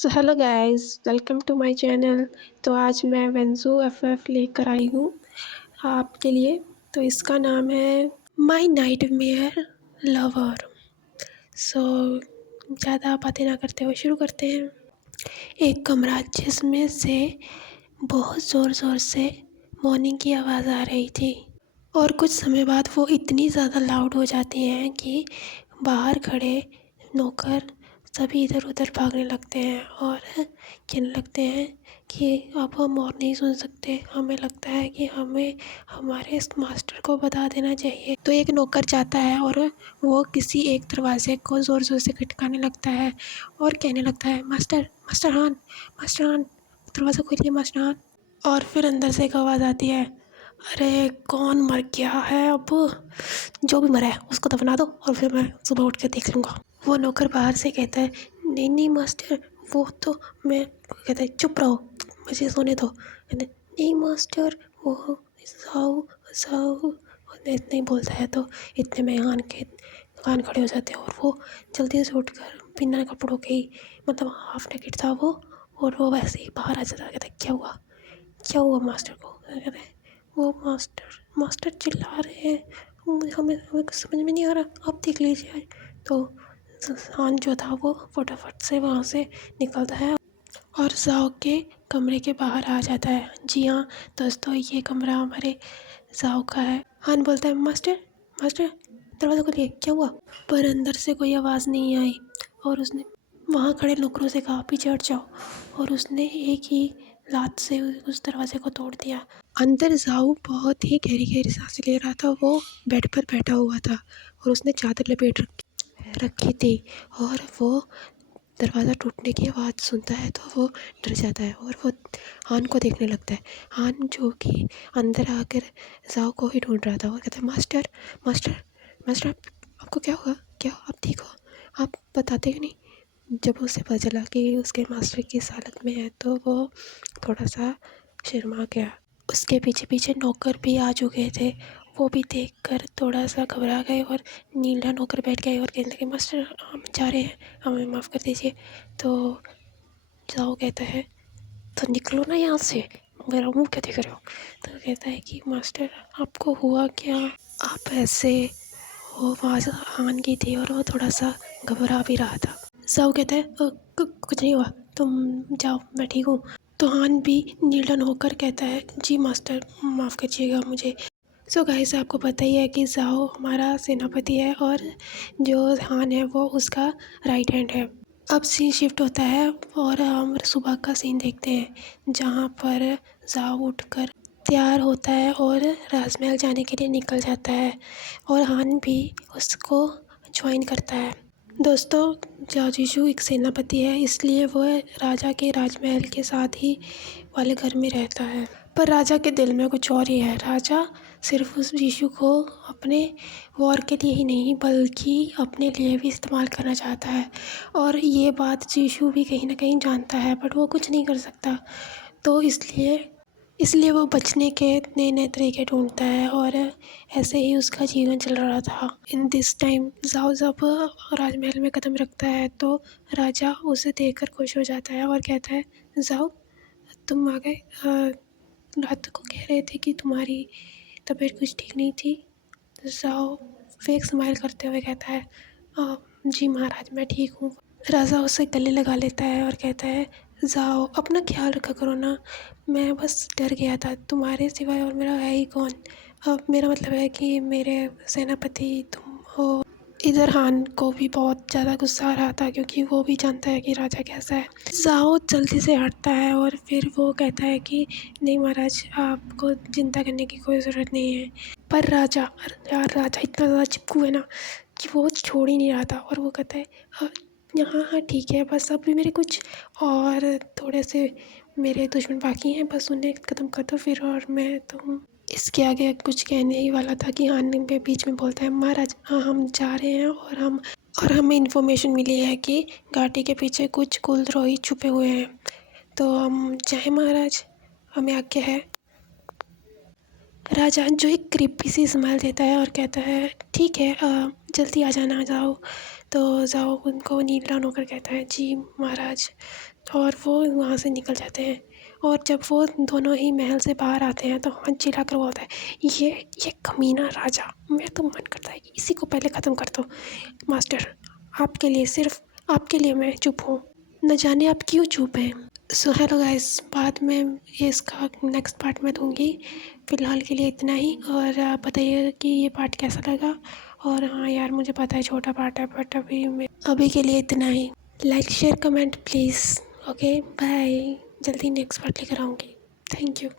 So hello guys, welcome to my channel. तो आज मैं वेंजो एफएफ लेकर आई हूँ आपके लिए। तो इसका नाम है माय नाइटमेयर लवर। सो ज़्यादा बातें ना करते हुए शुरू करते हैं। एक कमरा जिसमें से बहुत ज़ोर ज़ोर से मॉर्निंग की आवाज़ आ रही थी और कुछ समय बाद वो इतनी ज़्यादा लाउड हो जाती हैं कि बाहर खड़े नौकर सभी इधर उधर भागने लगते हैं और कहने लगते हैं कि अब हम और नहीं सुन सकते। हमें लगता है कि हमें हमारे इस मास्टर को बता देना चाहिए। तो एक नौकर जाता है और वो किसी एक दरवाजे को ज़ोर ज़ोर से खटकाने लगता है और कहने लगता है, मास्टर मास्टर हान, मास्टर हान, दरवाज़ा खोलिए मास्टर हान। और फिर अंदर से एक आवाज़ आती है, अरे कौन मर गया है, अब जो भी मरा है उसको दफना दो और फिर मैं सुबह उठ के देख लूँगा। वो नौकर बाहर से कहता है, नहीं नहीं मास्टर, वो तो मैं, कहता है चुप रहो, मुझे सोने दो। कहते नहीं मास्टर, वो जाओ जाओ, इतना ही बोलता है। तो इतने में हान के कान खड़े हो जाते हैं और वो जल्दी से उठकर बिना कपड़ों के ही, मतलब हाफ नेकेड था वो, और वो वैसे ही बाहर आ जाता है। कहता है क्या हुआ मास्टर को। कहते हैं वो मास्टर मास्टर चिल्ला रहे हैं, हमें हमें कुछ समझ में नहीं आ रहा, आप देख लीजिए। तो हान जो था वो फटाफट से वहाँ से निकलता है और जाओ के कमरे के बाहर आ जाता है। जी हाँ दोस्तों, ये कमरा हमारे जाओ का है। हान बोलता है, मास्टर मास्टर दरवाज़ा खोलिए, क्या हुआ। पर अंदर से कोई आवाज़ नहीं आई और उसने वहाँ खड़े नौकरों से कहा, पीछे हट जाओ, और उसने एक ही लात से उस दरवाजे को तोड़ दिया। अंदर जाओ बहुत ही गहरी गहरी सांसें ले रहा था। वो बेड पर बैठा हुआ था और उसने चादर लपेट रखी थी और वो दरवाज़ा टूटने की आवाज़ सुनता है तो वो डर जाता है और वो हान को देखने लगता है। हान जो कि अंदर आकर जाओ को ही ढूंढ रहा था, वो कहता है, मास्टर मास्टर मास्टर, आपको क्या हुआ, क्या आप ठीक हो, आप बताते क्यों नहीं। जब उसे पता चला कि उसके मास्टर किस हालत में है तो वो थोड़ा सा शर्मा गया। उसके पीछे पीछे नौकर भी आ चुके थे। वो भी देखकर थोड़ा सा घबरा गए और नीला नौकर बैठ गए और कहने लगे, मास्टर हम जा रहे हैं, हमें माफ़ कर दीजिए। तो जाओ कहता है, तो निकलो ना यहाँ से, मेरा मुँह क्या देख रहे हो। तो कहता है कि मास्टर आपको हुआ क्या, आप ऐसे। वो आवाज़ हान की थी और वो थोड़ा सा घबरा भी रहा था। जाओ कहता है, कुछ नहीं हुआ, तुम जाओ, मैं ठीक हूँ। तो हान भी नीलन होकर कहता है, जी मास्टर माफ़ कीजिएगा मुझे। सो गाइस, आपको पता ही है कि जाओ हमारा सेनापति है और जो हान है वो उसका राइट हैंड है। अब सीन शिफ्ट होता है और हम सुबह का सीन देखते हैं जहाँ पर जाओ उठकर तैयार होता है और राजमहल जाने के लिए निकल जाता है और हान भी उसको ज्वाइन करता है। दोस्तों, जाओ जीशु एक सेनापति है, इसलिए वह राजा के राजमहल के साथ ही वाले घर में रहता है। पर राजा के दिल में कुछ और ही है। राजा सिर्फ उस जीशु को अपने वॉर के लिए ही नहीं बल्कि अपने लिए भी इस्तेमाल करना चाहता है और ये बात जीशु भी कहीं ना कहीं जानता है, बट वो कुछ नहीं कर सकता। तो इसलिए वो बचने के नए नए तरीके ढूंढता है और ऐसे ही उसका जीवन चल रहा था। इन दिस टाइम जाओ जब राजमहल में कदम रखता है तो राजा उसे देखकर खुश हो जाता है और कहता है, जाओ तुम आ गए, रात को कह रहे थे कि तुम्हारी तबीयत कुछ ठीक नहीं थी। तो जाओ फेक स्माइल करते हुए कहता है, जी महाराज मैं ठीक हूँ। राजा उसे गले लगा लेता है और कहता है, जाओ अपना ख्याल रखा करो ना, मैं बस डर गया था, तुम्हारे सिवाय और मेरा है ही कौन। अब मेरा मतलब है कि मेरे सेनापति तुम हो। इधर हान को भी बहुत ज़्यादा गुस्सा आ रहा था क्योंकि वो भी जानता है कि राजा कैसा है। जाओ जल्दी से हटता है और फिर वो कहता है कि नहीं महाराज, आपको चिंता करने की कोई ज़रूरत नहीं है। पर राजा, यार राजा इतना ज़्यादा चिपकू है ना कि वो छोड़ ही नहीं रहा था और वो कहता है, हाँ हाँ ठीक है, बस अभी मेरे कुछ और थोड़े से मेरे दुश्मन बाकी हैं, बस उन्हें ख़त्म कर दो फिर और मैं तो। इसके आगे कुछ कहने ही वाला था कि हान के बीच में बोलता है, महाराज हाँ हम जा रहे हैं और हमें इन्फॉर्मेशन मिली है कि घाटी के पीछे कुछ कुलद्रोही छुपे हुए हैं, तो हम जाएं महाराज, हमें आज्ञा है। राजा जो एक क्रीपी सी स्माइल देता है और कहता है ठीक है जल्दी आ जाना जाओ। तो जाओ उनको नील होकर कहता है जी महाराज, और वो वहाँ से निकल जाते हैं। और जब वो दोनों ही महल से बाहर आते हैं तो हाँ चिल्ला कर बोलता है ये कमीना राजा, मैं तो मन करता है कि इसी को पहले ख़त्म कर दो। मास्टर आपके लिए, सिर्फ आपके लिए मैं चुप हूँ, न जाने आप क्यों चुप हैं। सो हेलो गाइस, बाद में ये इसका नेक्स्ट पार्ट में दूँगी। फ़िलहाल के लिए इतना ही, और आप बताइए कि ये पार्ट कैसा लगा। और हाँ यार मुझे पता है छोटा पार्ट है, बट अभी के लिए इतना ही। Like share comment please. Okay bye, जल्दी नेक्स्ट पार्ट लेकर आऊँगी। Thank you.